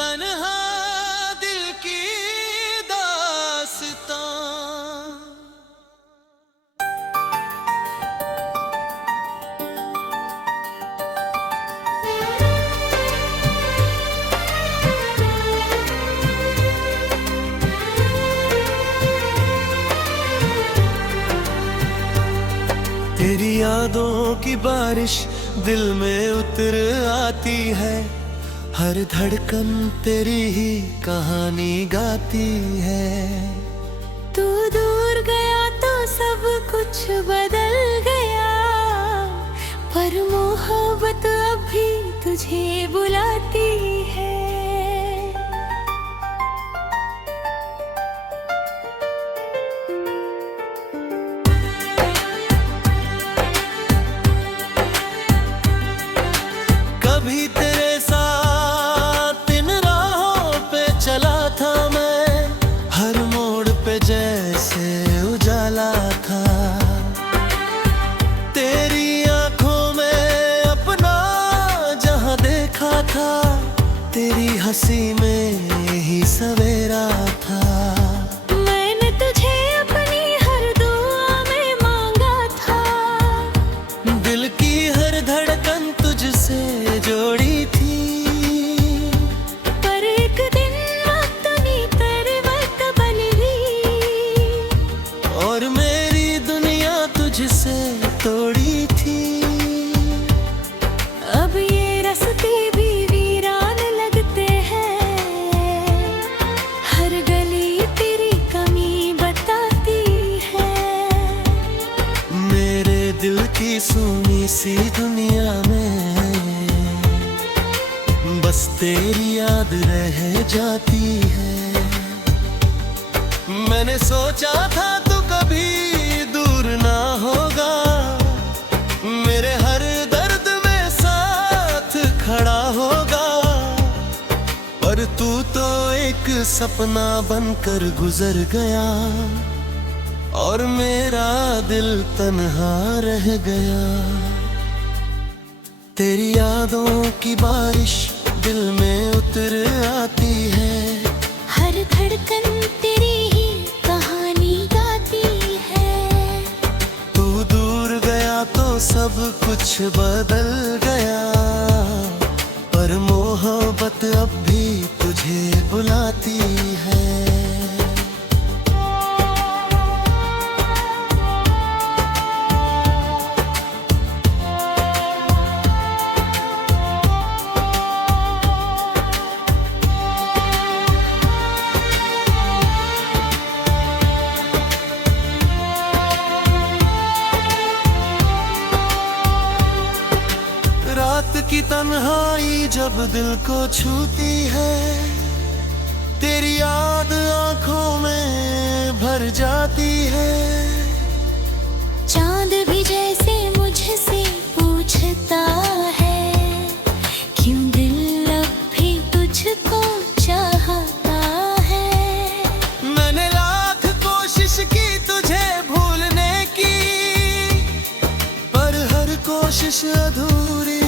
तन्हा दिल की दास्तां। तेरी यादों की बारिश दिल में उतर आती है, हर धड़कन तेरी ही कहानी गाती है। तू दूर गया तो सब कुछ बदल गया, पर मोहब्बत अब भी तुझे बुलाती है। कभी तेरे साथ इन राहों पे चला था मैं, हर मोड़ पे जैसे उजाला था। तेरी आंखों में अपना जहां देखा था, तेरी हंसी में ही सवेरा था। मैंने तुझे अपनी हर दुआ में मांगा था, दिल की हर धड़कन तुझसे जोड़ी थी। पर एक दिन अपनी तरवत बन गई, और मेरी दुनिया तुझसे तोड़ी थी। अब ये रास्ते भी वीरान लगते हैं, हर गली तेरी कमी बताती है। मेरे दिल की सुनी सी दुनिया में बस तेरी याद रह जाती है। मैंने सोचा था तू कभी दूर ना होगा, मेरे हर दर्द में साथ खड़ा होगा। पर तू तो एक सपना बनकर गुजर गया, और मेरा दिल तन्हा रह गया। तेरी यादों की बारिश दिल में उतर आती है, हर धड़कन तेरी ही कहानी गाती है। तू दूर गया तो सब कुछ बदल गया, पर मोहब्बत अब भी तुझे बुलाती है। रात की तन्हाई जब दिल को छूती है, तेरी याद आंखों में भर जाती है। चांद भी जैसे मुझसे पूछता है, क्यों दिल अब भी तुझको चाहता है। मैंने लाख कोशिश की तुझे भूलने की, पर हर कोशिश अधूरी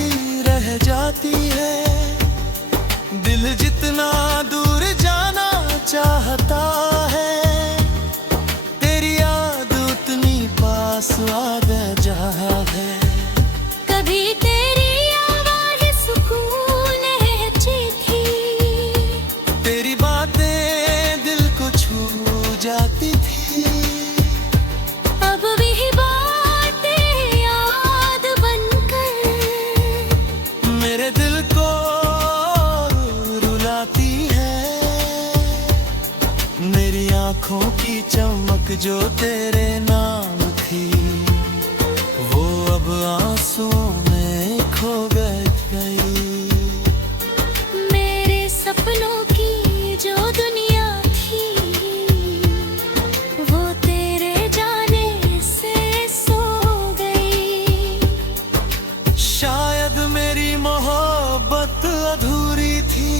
रह जाती है। दिल जितना दूर जाना चाहता है, तेरी याद उतनी पास आ जा है। कभी तेरी आवाज़ सुकून है थी, तेरी बातें दिल को छू जाती थी। अब भी बातें याद बनकर मेरे दिल को रुलाती है। मेरी आंखों की चमक जो तेरे नाम थी, वो अब आंसुओं में खो गई। मेरे सपनों की जो दुनिया थी, वो तेरे जाने से सो गई। शायद मेरी मोहब्बत अधूरी थी,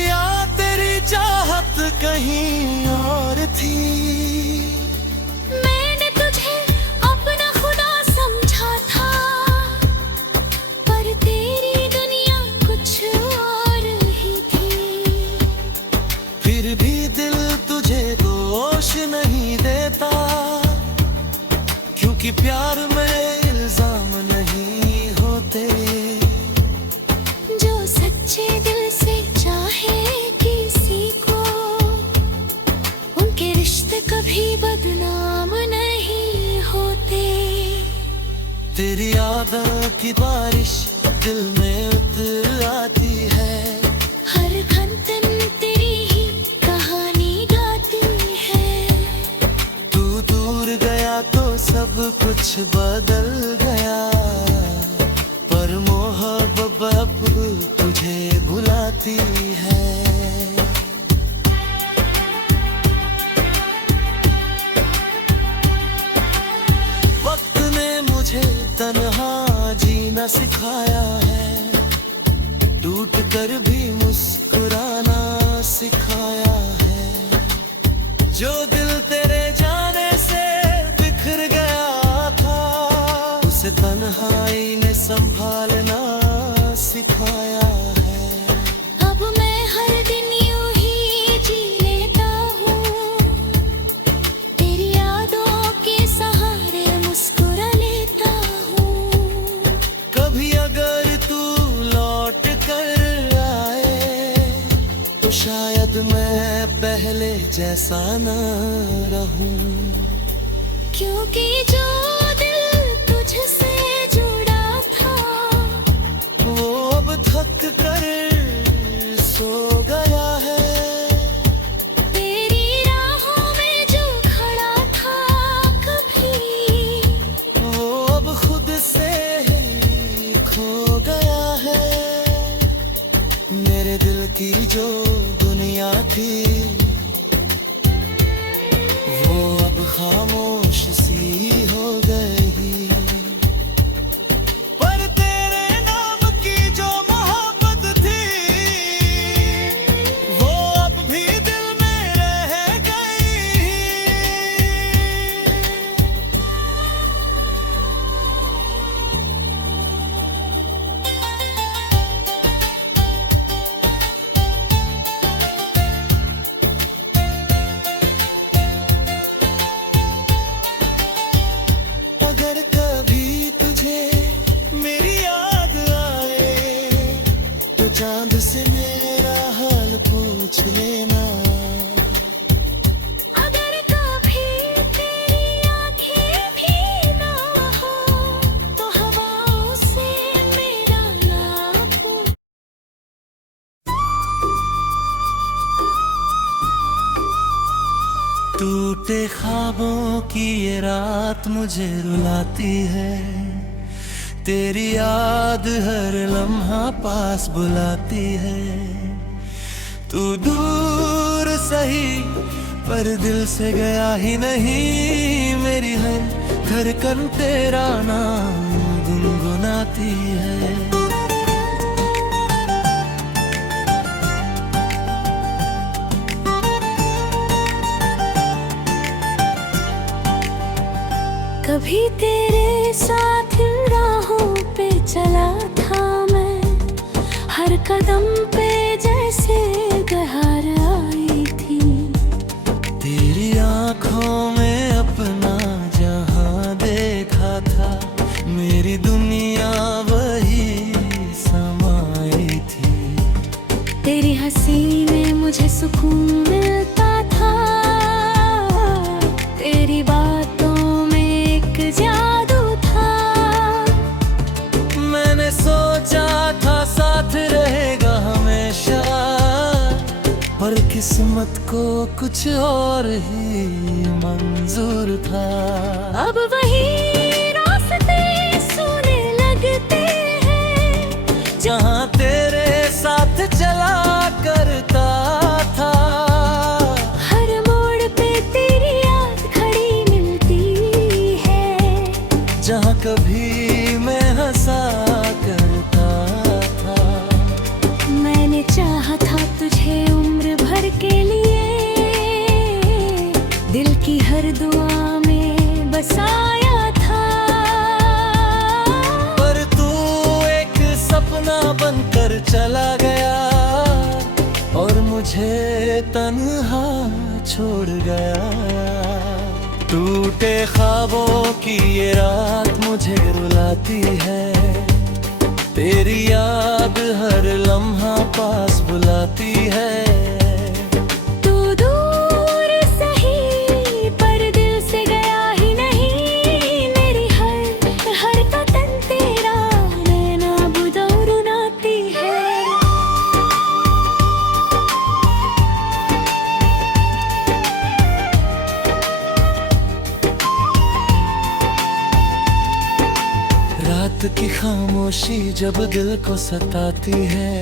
या तेरी चाहत कहीं और थी। मैंने तुझे अपना खुदा समझा था, पर तेरी दुनिया कुछ और तेरी यादों की बारिश दिल में उतर आती है। हर घंटन तेरी ही कहानी गाती है। तू दूर गया तो सब कुछ बदल गया, पर मोहब्बत अब तुझे भुलाती है। वक्त ने मुझे तन्हा जीना सिखाया है, टूट कर भी मुस्कुराना सिखाया है। जो दिल तेरे जाने से बिखर गया था, उसे तन्हाई ने संभालना सिखाया है। अब मैं हर दिन यूं ही जी लेता हूँ, तेरी यादों के सहारे मुस्कुरा लेता हूँ। कभी अगर तू लौट कर आए तो शायद मैं पहले जैसा न रहूं, क्योंकि जो दिल तुझसे जुड़ा था, वो अब थक कर सो गया है। तेरी राहों में जो खड़ा था कभी, वो अब खुद से ही खो गया है। मेरे दिल की जो दुनिया थी, वो अब खामोश सी हो गई। पर तेरे नाम की जो मोहब्बत थी, वो अब भी दिल में रह गई। अगर कभी तुझे मेरी याद आए तो चांद से मेरा हाल पूछ लेना। अगर कभी तेरी आँखें भी ना हो, तो हवाओं से मेरा नाम पूछ। टूटे ख्वाबों की ये रात मुझे रुलाती है, तेरी याद हर लम्हा पास बुलाती है। तू दूर सही पर दिल से गया ही नहीं, मेरी हर धड़कन तेरा नाम गुनगुनाती है। कभी तेरे साथ राहों पे चला था मैं, हर कदम पे जैसे बहार आई थी। तेरी आंखों में अपना जहां देखा था, मेरी दुनिया वही समाई थी। तेरी हंसी में मुझे सुकून मिलता था, तेरी बातों में एक जादू था। मैंने सोचा था साथ रहेगा हमेशा, पर किस्मत को कुछ और ही मंजूर था। अब वही रास्ते सुने लगते हैं, जहां तेरे साथ चला करता था। हर मोड़ पे तेरी याद खड़ी मिलती है, जहां कभी मैं हंसा करता था। मैंने चाहा था तुझे उम्र भर के लिए, दिल की हर दुआ में बसाया था। पर तू एक सपना बनकर चला गया, और मुझे तन्हा छोड़ गया। टूटे ख्वाबों की ये रात मुझे रुलाती है, तेरी याद हर लम्हा पास बुलाती है। तू दूर सही पर दिल से गया ही नहीं, मेरी हर हरकत खामोशी जब दिल को सताती है,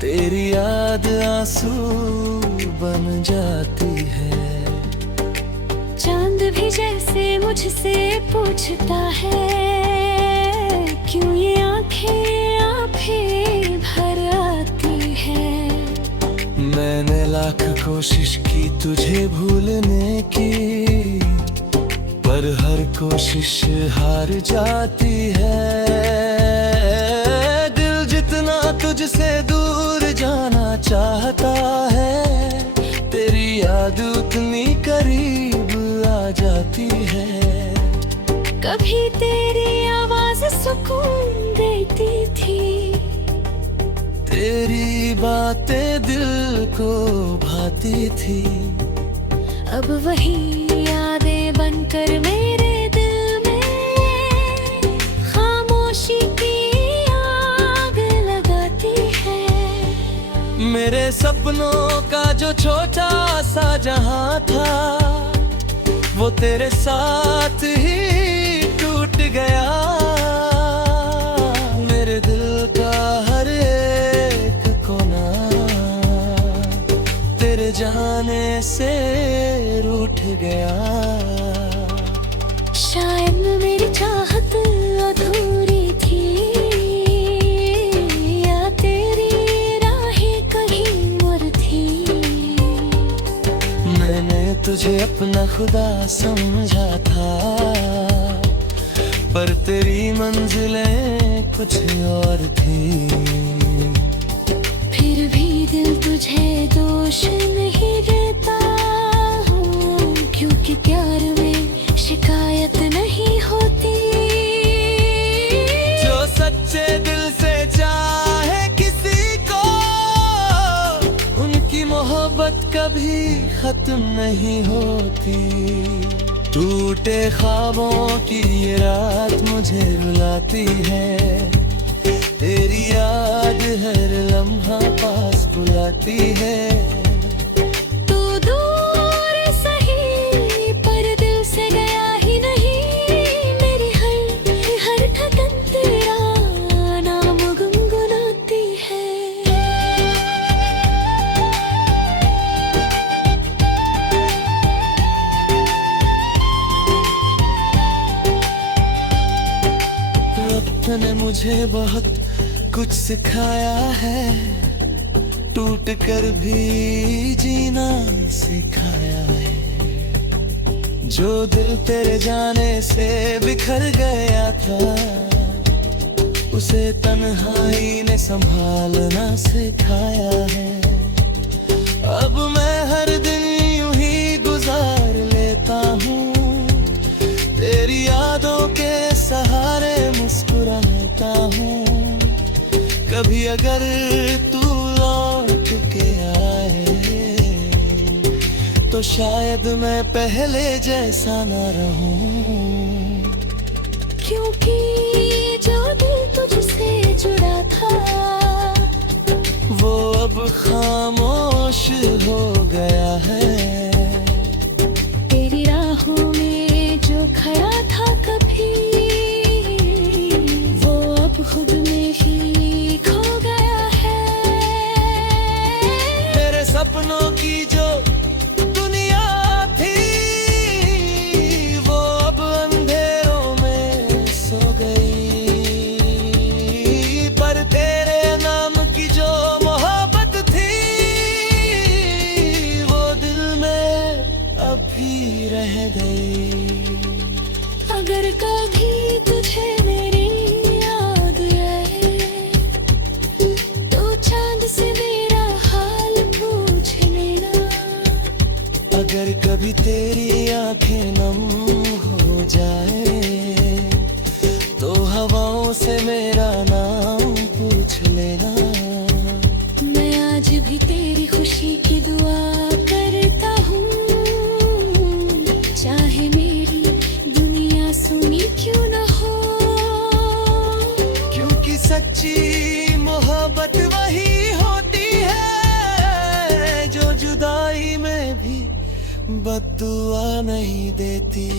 तेरी याद आंसू बन जाती है। चांद भी जैसे मुझसे पूछता है, क्यों ये आंखें आप ही भर आती है। मैंने लाख कोशिश की तुझे भूलने की, पर हर कोशिश हार जाती है। दिल जितना तुझसे दूर जाना चाहता है, तेरी याद उतनी करीब आ जाती है। कभी तेरी आवाज सुकून देती थी, तेरी बातें दिल को भाती थी। अब वही यादें बनकर मेरे दिल में खामोशी की आग लगाती है। मेरे सपनों का जो छोटा सा जहां था, वो तेरे साथ ही टूट गया। मेरे दिल का हर एक कोना तेरे जाने से रूठ गया। शायद मेरी चाहत अधूरी थी, या तेरी राहें कहीं और थी। मैंने तुझे अपना खुदा समझा था, पर तेरी मंजिलें कुछ और थी। फिर भी दिल तुझे दोष नहीं देता हूँ, क्योंकि प्यार में शिकायत नहीं होती। जो सच्चे दिल से चाहे किसी को, उनकी मोहब्बत कभी खत्म नहीं होती। टूटे ख्वाबों की ये रात मुझे रुलाती है, तेरी याद हर लम्हा पास बुलाती है। तू दूर सही पर दिल से गया ही नहीं, मेरी हर धड़कन तेरा नाम गुनगुनाती है। वक्त ने मुझे बहुत कुछ सिखाया है, टूट कर भी जीना सिखाया है। जो दिल तेरे जाने से बिखर गया था, उसे तन्हाई ने संभालना सिखाया है। अब मैं हर दिन यूं ही गुजार लेता हूँ, तेरी यादों के सहारे मुस्कुरा लेता हूँ। कभी अगर तू लौट के आए, तो शायद मैं पहले जैसा न रहूं। क्योंकि जो दिल तुझसे जुड़ा था, वो अब खामोश हो गया है। तेरी राहों में जो खड़ा था कभी, वो अब खुद में ही खो गया है। मेरे सपनों की जो दुनिया थी, वो अब अंधेरों में सो गई। पर तेरे नाम की जो मोहब्बत थी, वो दिल में अब भी रह गई। अगर कभी तुझे मेरी याद आए, तो चांद से मेरा हाल पूछ लेना। अगर कभी तेरी आंखें नम हो जाए, तो हवाओं से मेरा नाम पूछ लेना। मैं आज भी तेरी खुशी की दुआ करता हूँ, चाहे मेरी दुनिया सुनी क्यों न हो। क्योंकि सच्ची मोहब्बत वही होती है, जो जुदाई में भी बद्दुआ नहीं देती।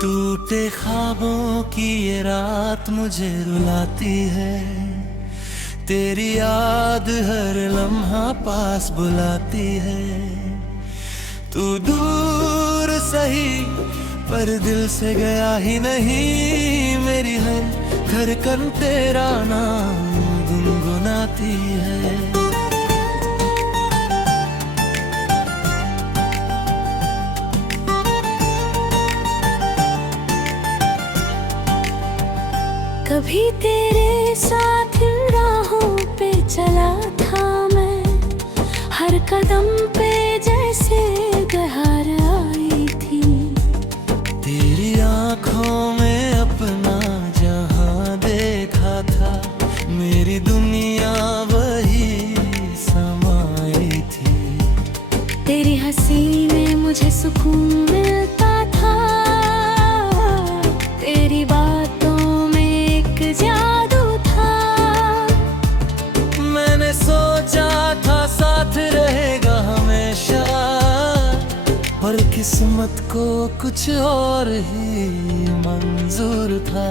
टूटे ख्वाबों की ये रात मुझे रुलाती है, तेरी याद हर लम्हा पास बुलाती है। तू दूर सही पर दिल से गया ही नहीं, मेरी हर धड़कन तेरा नाम गुनगुनाती है। कभी तेरे साथ राहों पे चला था मैं, हर कदम पे जैसे बहार आई थी। तेरी आंखों में अपना जहां देखा था, मेरी दुनिया वही समाई थी। तेरी हंसी में मुझे सुकून मिलता था, तेरी बातों जादू था। मैंने सोचा था साथ रहेगा हमेशा, पर किस्मत को कुछ और ही मंजूर था।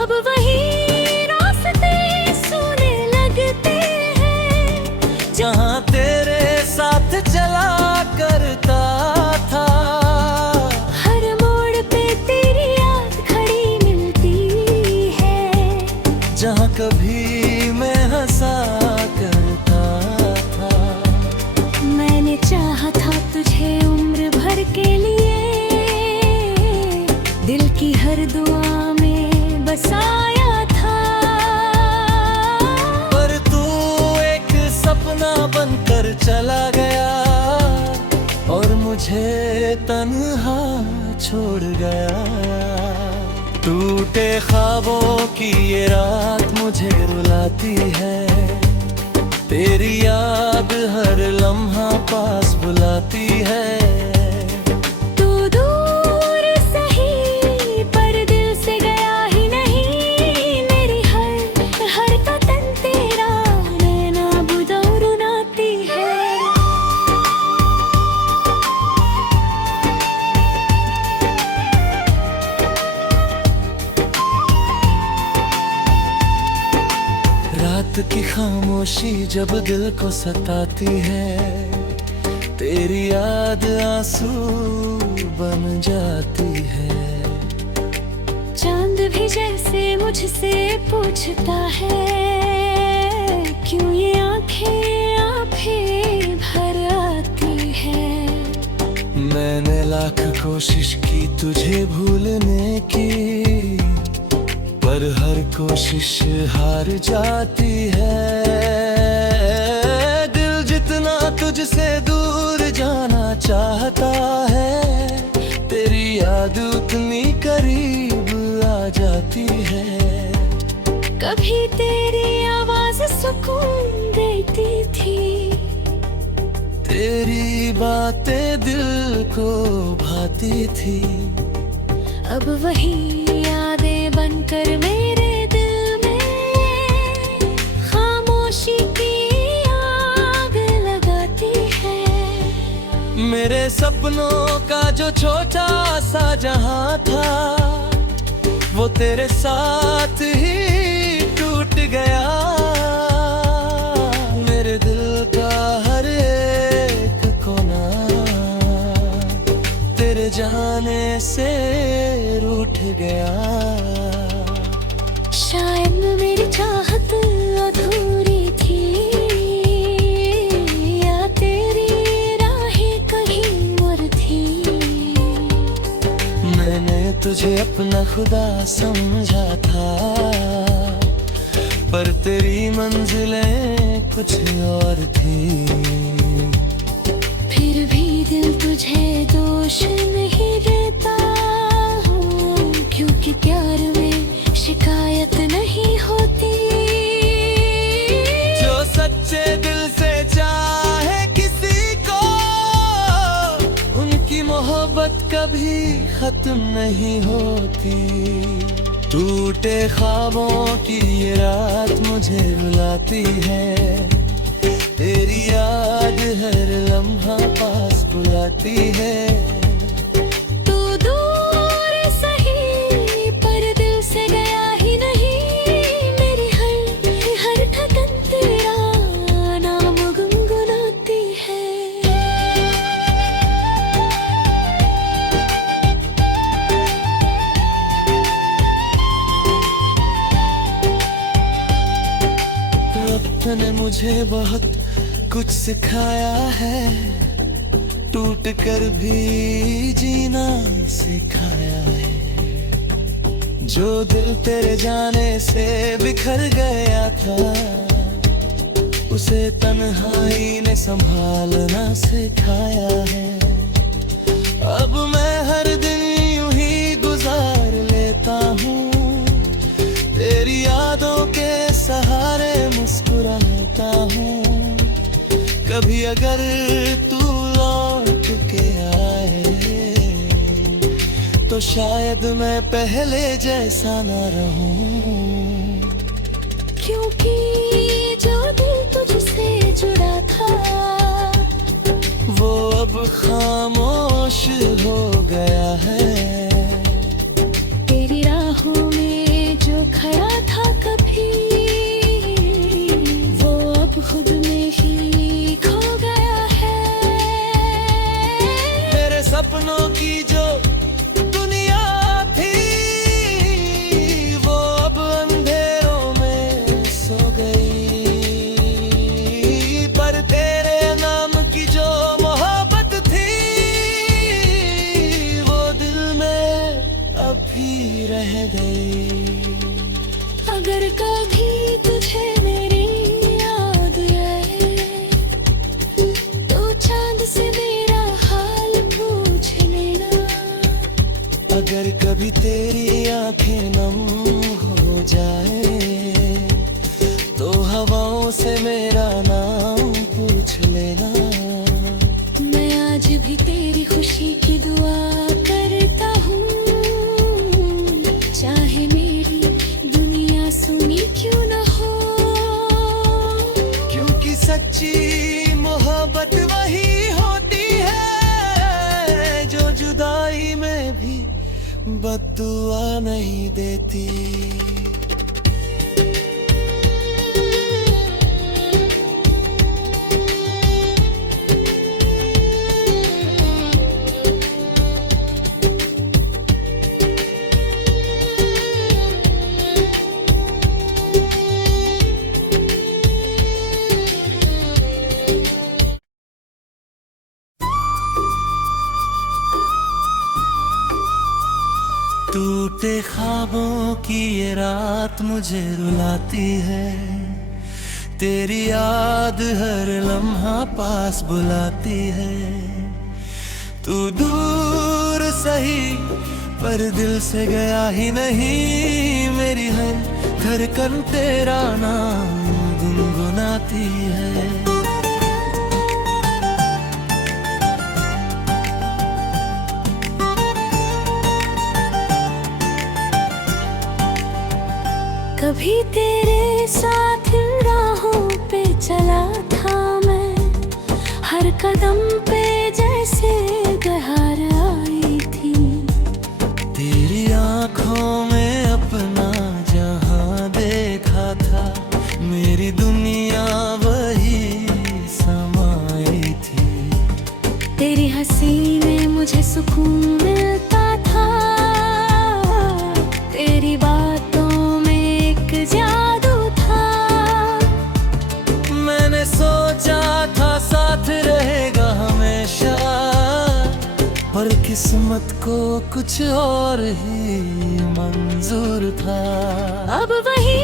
अब वही रास्ते सुने लगते हैं जहाँ तेरे साथ चला करता था। हर मोड़ पे तेरी याद खड़ी मिलती है, जहाँ कभी मैं हंसा करता था। मैंने चाहा था तुझे उम्र भर के लिए, दिल की हर दुआ में बसाया था। पर तू एक सपना बनकर चला गया, और मुझे तन्हा छोड़ गया। टूटे ख्वाबों की ये रात मुझे रुलाती है, तेरी याद हर लम्हा पास बुलाती है। तू दूर सही पर दिल से गया ही नहीं, मेरी हर कदम तेरा नैना बुदा रुलाती है। रात की खामोशी जब दिल को सताती है, तेरी याद आंसू बन जाती है। चांद भी जैसे मुझसे पूछता है, क्यों ये आंखें भर आती है। मैंने लाख कोशिश की तुझे भूलने की, पर हर कोशिश हार जाती है। दिल जितना तुझसे दूर जाना चाहता है, तेरी याद उतनी करीब आ जाती है। कभी तेरी आवाज सुकून देती थी, तेरी बातें दिल को भाती थी। अब वही यादें बनकर मेरे दिल में खामोशी की आग लगाती है। मेरे सपनों का जो छोटा सा जहां था, वो तेरे साथ ही टूट गया। मेरे दिल का हर एक कोना तेरे जाने से रूठ गया। शायद मेरी चाहत अधूरी थी, या तेरी राहें कहीं और थी। मैंने तुझे अपना खुदा समझा था, पर तेरी मंजिलें कुछ और थी। फिर भी दिल तुझे दोष नहीं देता हूँ, क्योंकि प्यार में शिकायत नहीं होती। जो सच्चे दिल से चाहे किसी को, उनकी मोहब्बत कभी खत्म नहीं होती। टूटे ख्वाबों की ये रात मुझे रुलाती है, तेरी याद हर लम्हा पास बुलाती है। तू दूर से मुझे बहुत कुछ सिखाया है, टूट कर भी जीना सिखाया है। जो दिल तेरे जाने से बिखर गया था, उसे तन्हाई ने संभालना सिखाया है। अब मैं हर दिन यूं ही गुजार लेता हूँ, तेरी यादों के सहारे मुस्कुरा लेता हूँ। कभी अगर तू लौट के आए, तो शायद मैं पहले जैसा न रहूं। क्योंकि जो दिल तुझसे जुड़ा था, वो अब खामोश हो गया है। तेरी राहों में जो खड़ा था कभी, वो अब खुद में ही खो गया है। मेरे सपनों की जो दुनिया थी, वो अब अंधेरों में सो गई। पर तेरे नाम की जो मोहब्बत थी, वो दिल में अब भी रह गई। अगर कभी तुझे मेरी याद आए, तो चांद से मेरा हाल पूछ लेना। अगर कभी तेरी आंखें नम हो जाए, तो हवाओं से मेरा नाम पूछ लेना। मैं आज भी तेरी खुशी की दुआ करता हूँ, चाहे मेरी दुनिया सुनी क्यों न हो। क्योंकि सच्ची मोहब्बत वही होती है, जो जुदाई में भी बद्दुआ नहीं देती। टूटे ख्वाबों की ये रात मुझे रुलाती है, तेरी याद हर लम्हा पास बुलाती है। तू दूर सही पर दिल से गया ही नहीं, मेरी हर धड़कन तेरा नाम गुनगुनाती है। कभी तेरे साथ राहों पे चला था मैं, हर कदम पे जैसे बहार आई थी। तेरी आंखों में अपना जहां देखा था, मेरी दुनिया वही समाई थी। तेरी हंसी में मुझे सुकून मिलता था, तेरी बातों जादू था। मैंने सोचा था साथ रहेगा हमेशा, पर किस्मत को कुछ और ही मंजूर था। अब वही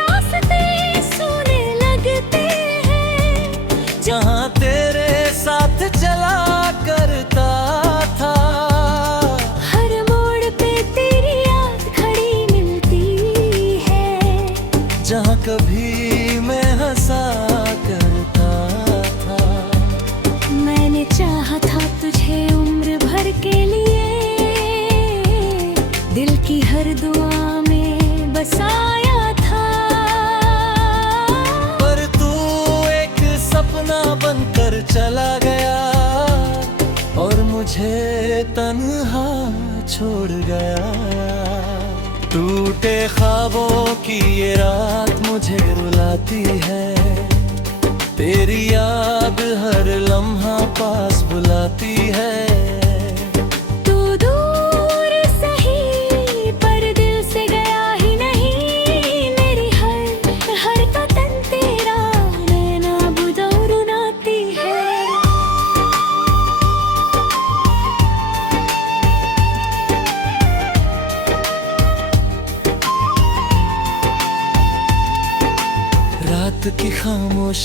रास्ते सुने लगते हैं, जहाँ तेरे साथ चला करता था। हर मोड़ पे तेरी याद खड़ी मिलती है, जहाँ कभी मैं हंसा करता था। मैंने चाहा था तुझे उम्र भर के लिए, दिल की हर दुआ में बसाया था। पर तू एक सपना बनकर चला गया, और मुझे तन्हा छोड़ गया। टूटे ख्वाबों की ये रात मुझे रुलाती है, तेरी याद हर लम्हा पास बुलाती है। तू दूर सही पर दिल से गया ही नहीं, मेरी हर हर कदम तेरा मैं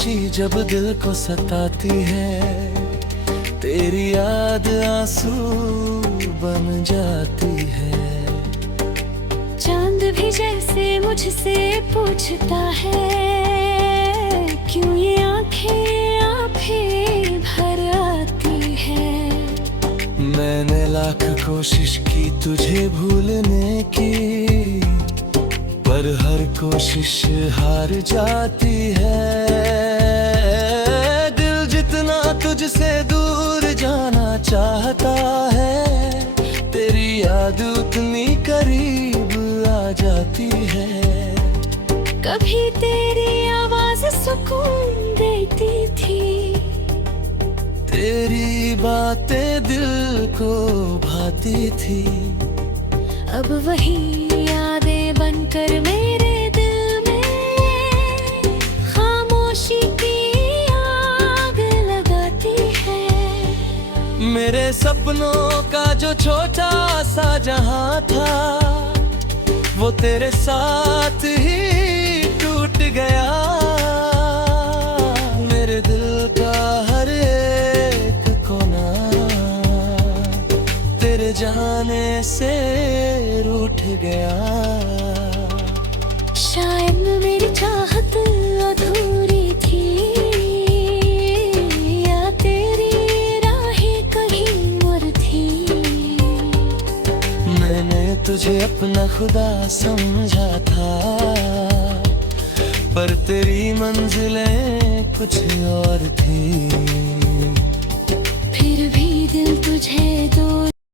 खामोशी जब दिल को सताती है, तेरी याद आंसू बन जाती है। चांद भी जैसे मुझसे पूछता है, क्यों ये आंखें आप ही भर आती है। मैंने लाख कोशिश की तुझे भूलने की, पर हर कोशिश हार जाती है। दिल जितना तुझसे दूर जाना चाहता है, तेरी याद उतनी करीब आ जाती है। कभी तेरी आवाज सुकून देती थी, तेरी बातें दिल को भाती थी। अब वही यादें बनकर मेरे दिल में खामोशी की आग लगाती है। मेरे सपनों का जो छोटा सा जहां था, वो तेरे साथ ही टूट गया। मेरे दिल का हर एक कोना तेरे जाने से रूठ गया। शायद मेरी चाहत अधूरी थी, या तेरी राहें कहीं और थी। मैंने तुझे अपना खुदा समझा था, पर तेरी मंजिलें कुछ और थी। फिर भी दिल तुझे दूर